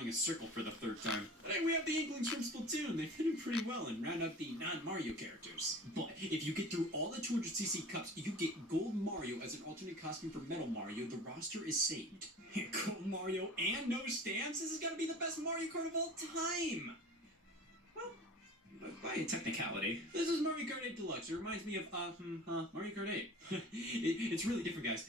drawing a circle for the third time. But hey, we have the Inklings from Splatoon. They fit in pretty well and round out the non-Mario characters. But if you get through all the 200cc cups, you get Gold Mario as an alternate costume for Metal Mario. The roster is saved. Gold Mario and no stamps? This is gonna be the best Mario Kart of all time! Well, by a technicality. This is Mario Kart 8 Deluxe. It reminds me of, Mario Kart 8. It's really different, guys.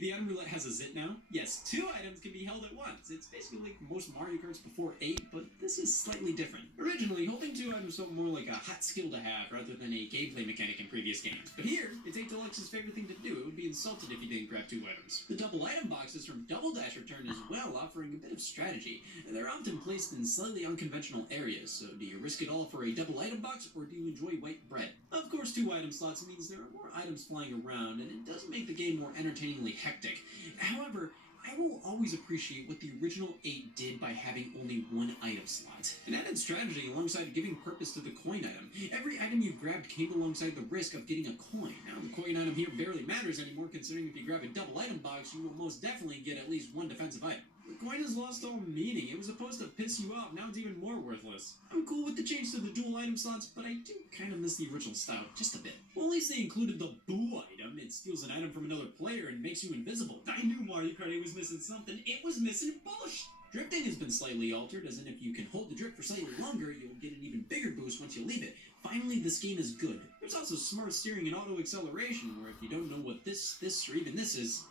The item roulette has a zit now. Yes, 2 items can be held at once. It's basically like most Mario Karts before 8, but this is slightly different. Originally, holding 2 items felt more like a hot skill to have rather than a gameplay mechanic in previous games. But here, it's 8 Deluxe's favorite thing to do. It would be insulted if you didn't grab 2 items. The double item boxes from Double Dash return as well, offering a bit of strategy. They're often placed in slightly unconventional areas, so do you risk it all for a double item box, or do you enjoy white bread? Of course, 2 item slots means there are more items flying around, and it does make the game more entertainingly hectic. However, I will always appreciate what the original 8 did by having only 1 item slot. An added strategy alongside giving purpose to the coin item. Every item you grabbed came alongside the risk of getting a coin. Now, the coin item here barely matters anymore, considering if you grab a double item box, you will most definitely get at least 1 defensive item. The coin has lost all meaning. It was supposed to piss you off, now it's even more worthless. I'm cool with the change to the dual item slots, but I do kind of miss the original style just a bit. Well, at least they included the boo item. It steals an item from another player and makes you invisible. I knew Mario Kart 8 was missing something. It was missing bullshit. Drifting has been slightly altered, as in if you can hold the drift for slightly longer, you'll get an even bigger boost once you leave it. Finally, this game is good. There's also smart steering and auto acceleration, where if you don't know what this, or even this is,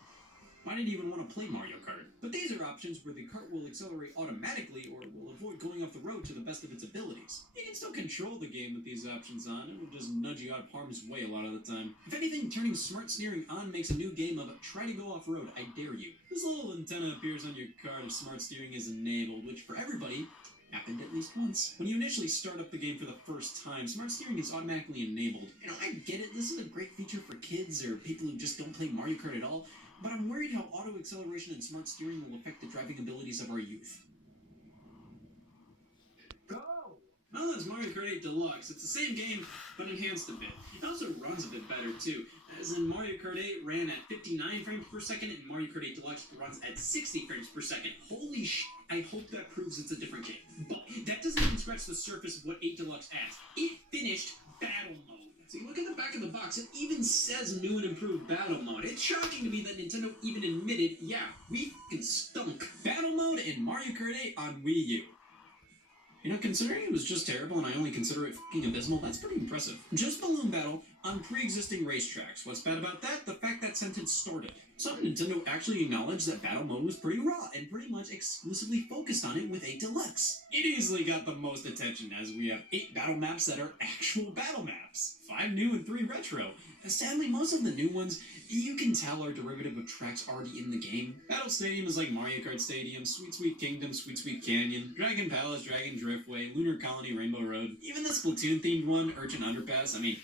why did you even want to play Mario Kart? But these are options where the kart will accelerate automatically or will avoid going off the road to the best of its abilities. You can still control the game with these options on. It will just nudge you out of harm's way a lot of the time. If anything, turning smart steering on makes a new game of try to go off-road, I dare you. This little antenna appears on your card if smart steering is enabled, which for everybody happened at least once. When you initially start up the game for the first time, smart steering is automatically enabled. You know, I get it, this is a great feature for kids or people who just don't play Mario Kart at all, but I'm worried how auto acceleration and smart steering will affect the driving abilities of our youth. Go! Well, that's Mario Kart 8 Deluxe. It's the same game, but enhanced a bit. It also runs a bit better, too. As in, Mario Kart 8 ran at 59 frames per second, and Mario Kart 8 Deluxe runs at 60 frames per second. Holy sh! I hope that proves it's a different game. But that doesn't even scratch the surface of what 8 Deluxe adds. It finished Battle Mode. See, look at the back of the box. It even says new and improved Battle Mode. It's shocking to me that Nintendo even admitted, yeah, we f***ing stunk. Battle Mode in Mario Kart 8 on Wii U. You know, considering it was just terrible and I only consider it f***ing abysmal, that's pretty impressive. Just Balloon Battle on pre-existing racetracks. What's bad about that? The fact that sentence started. Some Nintendo actually acknowledged that Battle Mode was pretty raw and pretty much exclusively focused on it with 8 Deluxe. It easily got the most attention as we have 8 battle maps that are actual battle maps. 5 new and 3 retro. Sadly, most of the new ones, you can tell are derivative of tracks already in the game. Battle Stadium is like Mario Kart Stadium, Sweet Sweet Kingdom, Sweet Sweet Canyon, Dragon Palace, Dragon Driftway, Lunar Colony, Rainbow Road. Even the Splatoon-themed one, Urchin Underpass, I mean,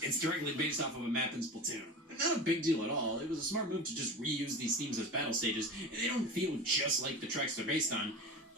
it's directly based off of a map in Splatoon. Not a big deal at all. It was a smart move to just reuse these themes as battle stages, and they don't feel just like the tracks they're based on.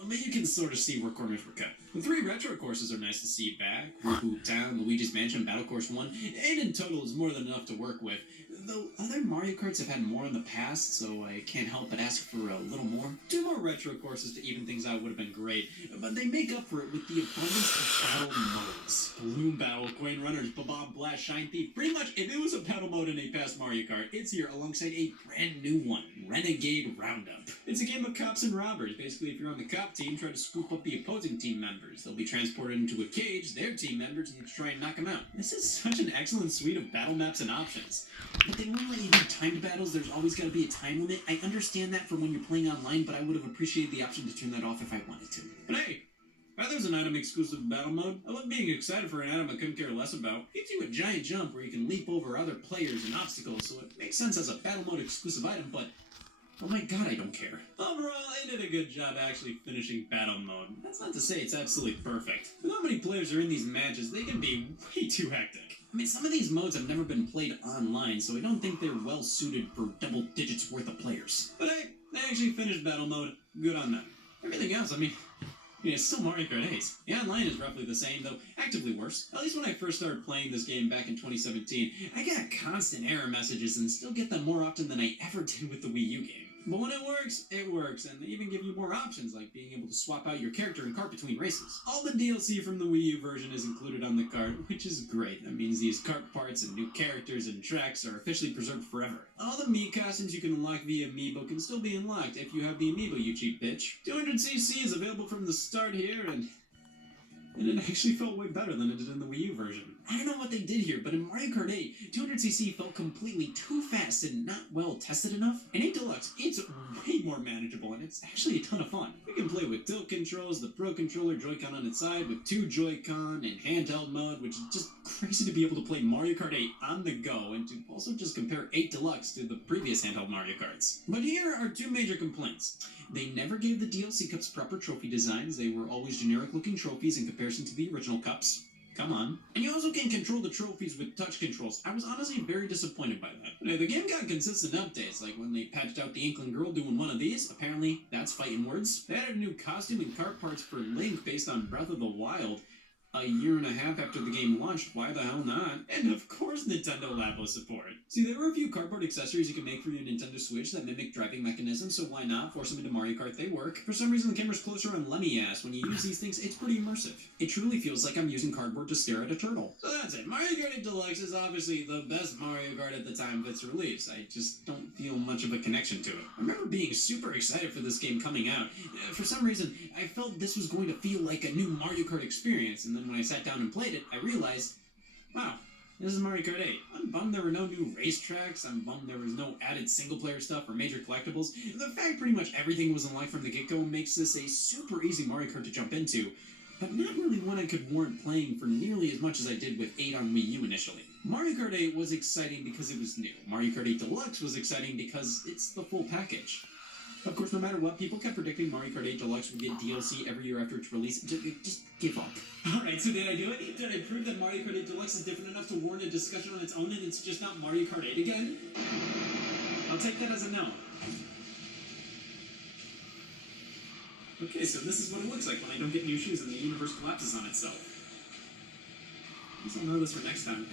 But you can sort of see where corners were cut. The 3 retro courses are nice to see back. Hoop Town, Luigi's Mansion, Battle Course 1, and in total is more than enough to work with. Though other Mario Karts have had more in the past, so I can't help but ask for a little more. 2 more retro courses to even things out would have been great, but they make up for it with the abundance of battle modes. Balloon Battle, Coin Runners, Bob Blast, Shine Thief. Pretty much, if it was a battle mode in a past Mario Kart, it's here alongside a brand new one, Renegade Roundup. It's a game of cops and robbers. Basically, if you're on the cop team, try to scoop up the opposing team members. They'll be transported into a cage, their team members, and try and knock them out. This is such an excellent suite of battle maps and options. But they won't let you do timed battles. There's always got to be a time limit. I understand that for when you're playing online, but I would have appreciated the option to turn that off if I wanted to. But hey, if there's an item exclusive battle mode, I love being excited for an item I couldn't care less about. It gives you a giant jump where you can leap over other players and obstacles, so it makes sense as a battle mode exclusive item, but oh my god, I don't care. Overall, I did a good job actually finishing battle mode. That's not to say it's absolutely perfect. With how many players are in these matches, they can be way too hectic. I mean, some of these modes have never been played online, so I don't think they're well suited for double digits worth of players. But hey, they actually finished battle mode. Good on them. Everything else, I mean, it's still Mario Kart 8. The online is roughly the same, though actively worse. At least when I first started playing this game back in 2017, I got constant error messages and still get them more often than I ever did with the Wii U game. But when it works, and they even give you more options, like being able to swap out your character and cart between races. All the DLC from the Wii U version is included on the cart, which is great. That means these cart parts and new characters and tracks are officially preserved forever. All the Mii costumes you can unlock via Amiibo can still be unlocked if you have the Amiibo, you cheap bitch. 200cc is available from the start here, and it actually felt way better than it did in the Wii U version. I don't know what they did here, but in Mario Kart 8, 200cc felt completely too fast and not well tested enough. In 8 Deluxe, it's way more manageable, and it's actually a ton of fun. You can play with tilt controls, the Pro Controller Joy-Con on its side, with 2 Joy-Con, and handheld mode, which is just crazy to be able to play Mario Kart 8 on the go, and to also just compare 8 Deluxe to the previous handheld Mario Karts. But here are 2 major complaints. They never gave the DLC cups proper trophy designs. They were always generic-looking trophies in comparison to the original cups. Come on. And you also can control the trophies with touch controls. I was honestly very disappointed by that. Now, the game got consistent updates, like when they patched out the Inkling Girl doing one of these. Apparently, that's fighting words. They added a new costume and cart parts for Link based on Breath of the Wild. A year and a half after the game launched, why the hell not? And of course Nintendo Labo support. See, there were a few cardboard accessories you can make for your Nintendo Switch that mimic driving mechanisms, so why not force them into Mario Kart? They work. For some reason the camera's closer on Lemmy ass. When you use these things, it's pretty immersive. It truly feels like I'm using cardboard to stare at a turtle. So that's it. Mario Kart 8 Deluxe is obviously the best Mario Kart at the time of its release. I just don't feel much of a connection to it. I remember being super excited for this game coming out. For some reason, I felt this was going to feel like a new Mario Kart experience, and then when I sat down and played it, I realized, wow, this is Mario Kart 8. I'm bummed there were no new racetracks. I'm bummed there was no added single-player stuff or major collectibles. The fact pretty much everything was unlocked from the get-go makes this a super easy Mario Kart to jump into, but not really one I could warrant playing for nearly as much as I did with 8 on Wii U initially. Mario Kart 8 was exciting because it was new. Mario Kart 8 Deluxe was exciting because it's the full package. Of course, no matter what, people kept predicting Mario Kart 8 Deluxe would get DLC every year after its release. Just give up. Alright, so did I do it? Did I prove that Mario Kart 8 Deluxe is different enough to warrant a discussion on its own and it's just not Mario Kart 8 again? I'll take that as a no. Okay, so this is what it looks like when I don't get new shoes and the universe collapses on itself. I guess I'll know this for next time.